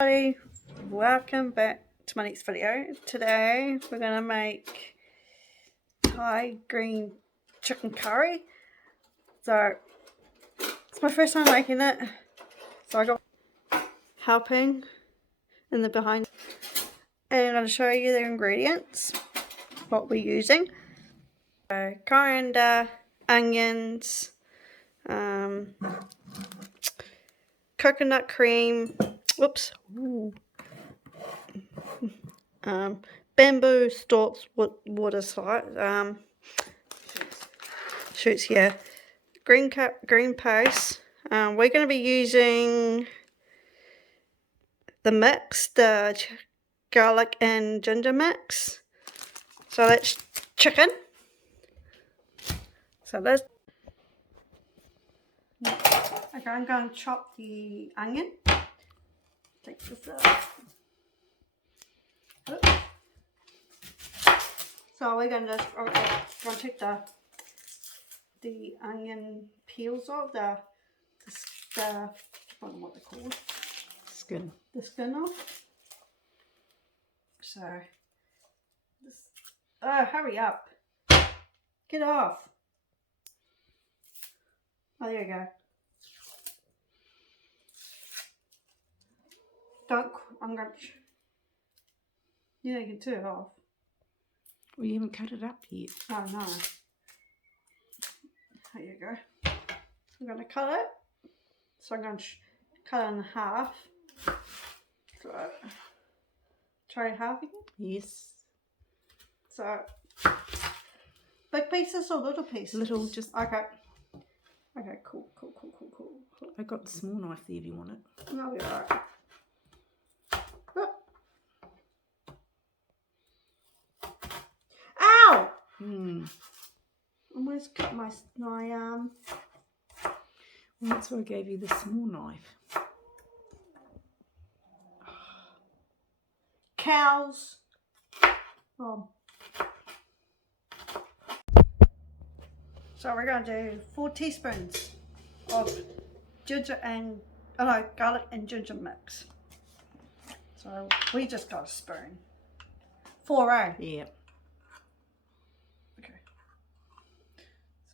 Everybody, welcome back to my next video. Today we're going to make Thai green chicken curry. So it's my first time making it, so I got helping in the behind, and I'm going to show you the ingredients, what we're using. So coriander, onions, coconut cream, whoops, bamboo stalks, water slide, shoots here, green paste. We're going to be using the mix, the garlic and ginger mix. So that's chicken. So that's okay. I'm going to chop the onion. Take this out. Oops. So we're going to just take the onion peels off, the I don't know what they're called. Skin. The skin off. So this, hurry up. Get off. Oh, there you go. I'm going to, you can turn it off. Well, you haven't cut it up yet. Oh, no. There you go. I'm going to cut it. So I'm going to cut it in half. So, try half again? Yes. So, big pieces or little pieces? Little, just... Okay. Okay, cool. I got the small knife there if you want it. No, you're alright. Ow! Almost cut my arm. Well, that's why I gave you the small knife. Cows. Oh. So we're going to do 4 teaspoons of garlic and ginger mix. So we just got a spoon. 4, eh? Yeah. Okay.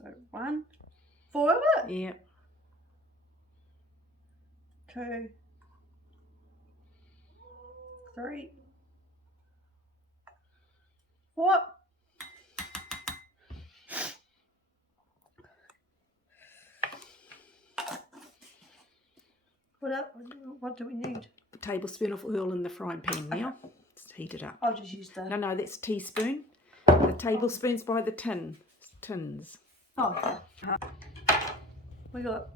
So 1, 4 of it? Yeah. 2, 3, 4. What do we need? A tablespoon of oil in the frying pan now. Let's heat it up. I'll just use the... No, that's a teaspoon. The tablespoon's by the tins. Oh, okay. We're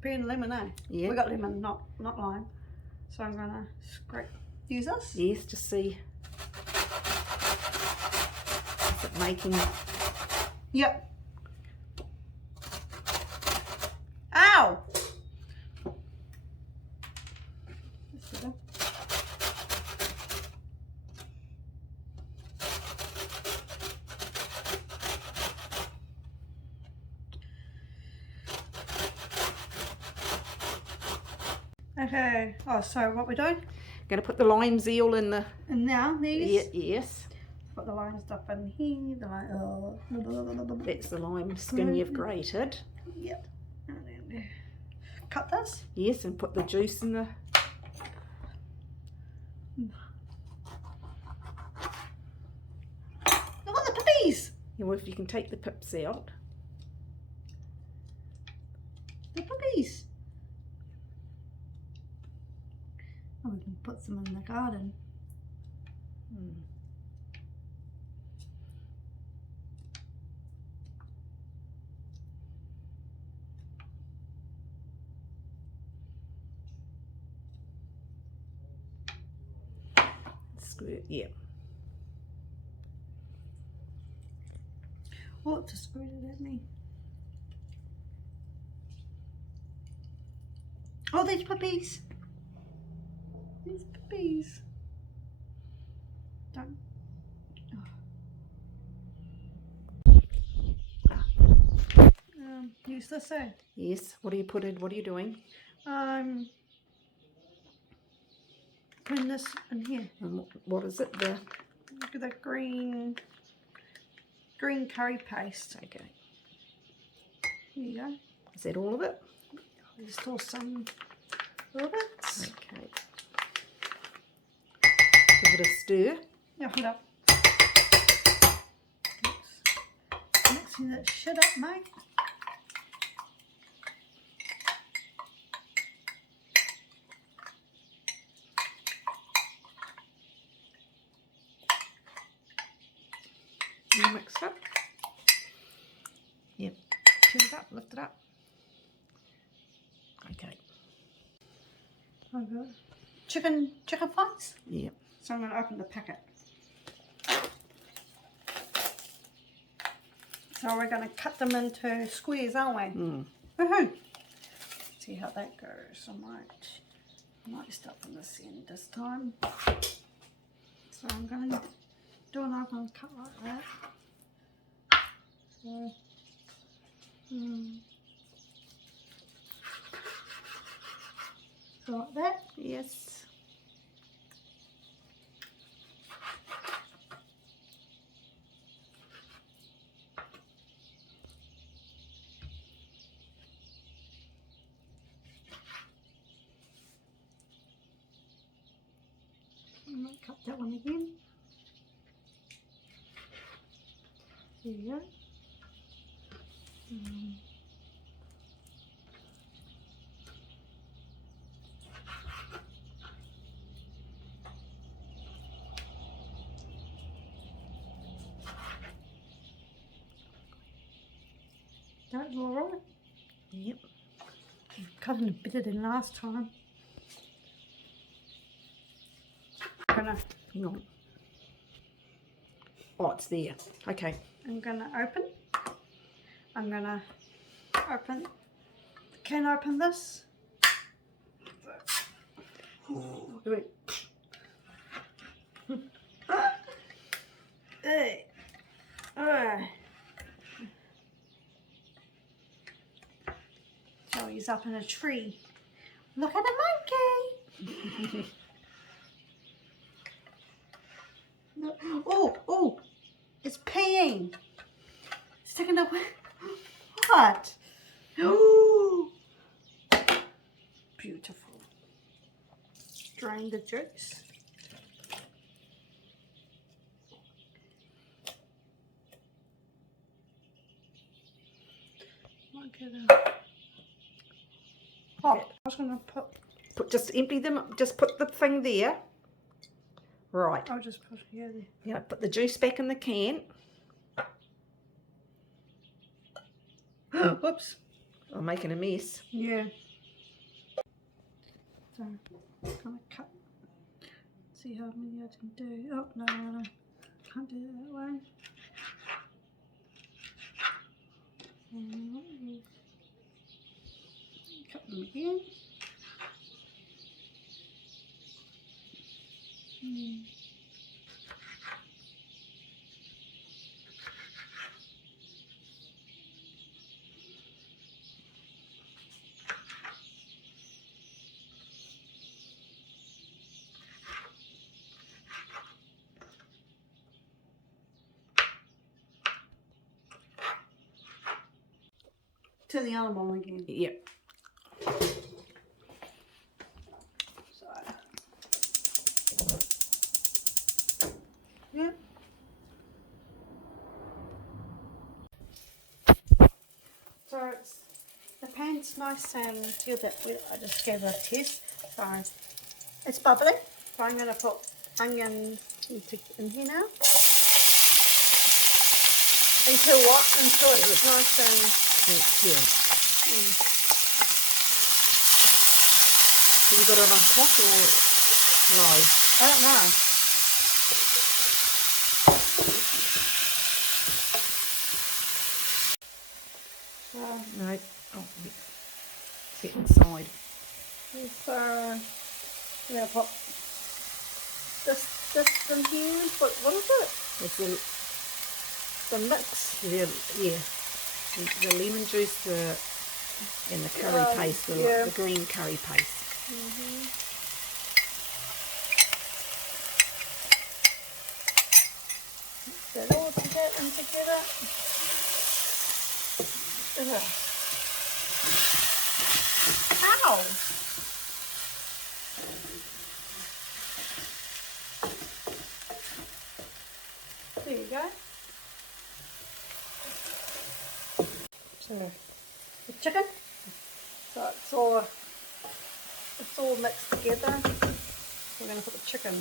putting lemon, eh? Yeah. We got lemon, not lime. So I'm gonna use this. Yes, just see. Is it making... Yep. Ow! Okay. Oh, so what we're doing? Going to put the lime seal in the... And now these. Yes. Put the lime stuff in here. That's the lime skin you've grated. Yep. And then cut this. Yes, and put the juice in the... Look at the puppies. Yeah, well, if you can take the pips out. The puppies. Oh, we can put some in the garden. Screw it, yeah. What just screwed it at me? Oh, these puppies. These puppies. Don't. Use this, eh? Yes. What do you put in? What are you doing? putting this in here. And what is it? The Look at the green curry paste. okay. There you go. Is that all of it? There's still some little bits. Okay. Give it a stir. Yeah, hold up. Mixing that shit up, mate. You mix it up. Yep. Turn it up, lift it up. Okay. I've got chicken flakes. Yep. So I'm going to open the packet. So we're going to cut them into squares, aren't we? Mm. Woohoo! See how that goes. I might start from this end this time. So I'm going to do an open cut like that. So, like that. Yes. I might cut that one again. There you go. That was alright. Yep. Cut in a bit than last time. Hang on. Oh, it's there. Okay. I'm gonna open. Can I open this? Wait. Hey. So he's up in a tree. Look at the monkey. Oh, it's peeing. It's taking a what? Oh, beautiful. Drain the juice. Look at that. Oh, I was going to Put just empty them. Just put the thing there. Right. I'll just put it here. Yeah. Put the juice back in the can. Whoops. I'm making a mess. Yeah. So, I'm going to cut. See how many I can do. Oh, no. Can't do it that way. Cut them again. To the other one again. Yep. So, yeah. So the pan's nice and feel that I just gave it a test. So it's bubbling. So I'm going to put onions in here now. Until what? Until it's nice and... Thank you. So you got it on hot or low? I don't know. No. Oh, sit inside. So I'm going to put this in here. What is it? It's The mix. the lemon juice and the curry paste, the green curry paste. that all together and together. Ugh. Ow! There you go. So the chicken. So it's all mixed together. We're going to put the chicken.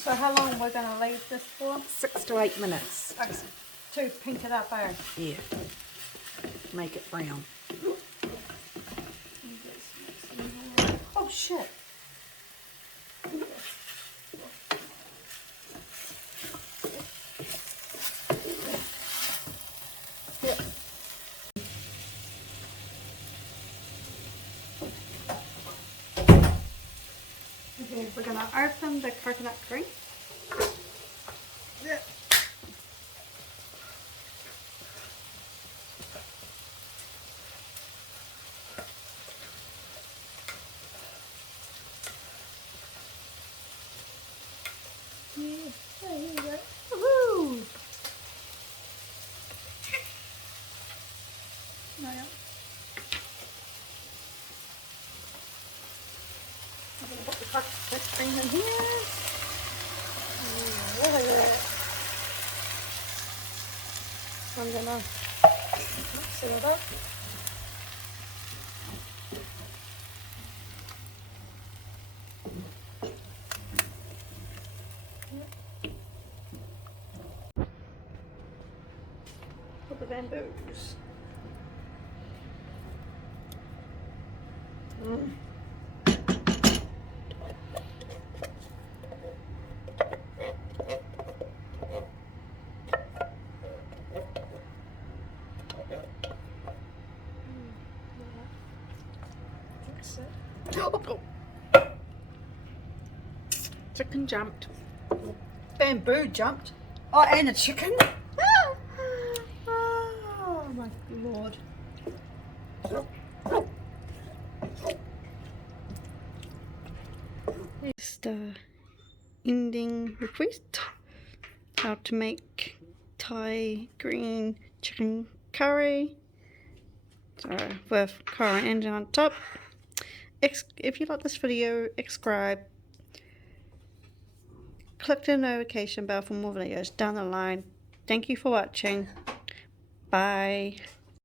So how long we're going to leave this for? 6 to 8 minutes. To pink it up, eh? Yeah. Make it brown. Oh shit! Yeah. Okay, we're going to open the coconut cream. Yeah. There you go. Woohoo! No, yeah. I'm going to put the coconut cream in here. Look at that. I'm going to mix it up. Put the bamboos. Fix it. Oh. Chicken jumped. Bamboo jumped. Oh, and a chicken. Oh my lord. Just ending request. How to make Thai green chicken curry. So with coriander on top. If you like this video, subscribe. Click the notification bell for more videos down the line. Thank you for watching. Bye.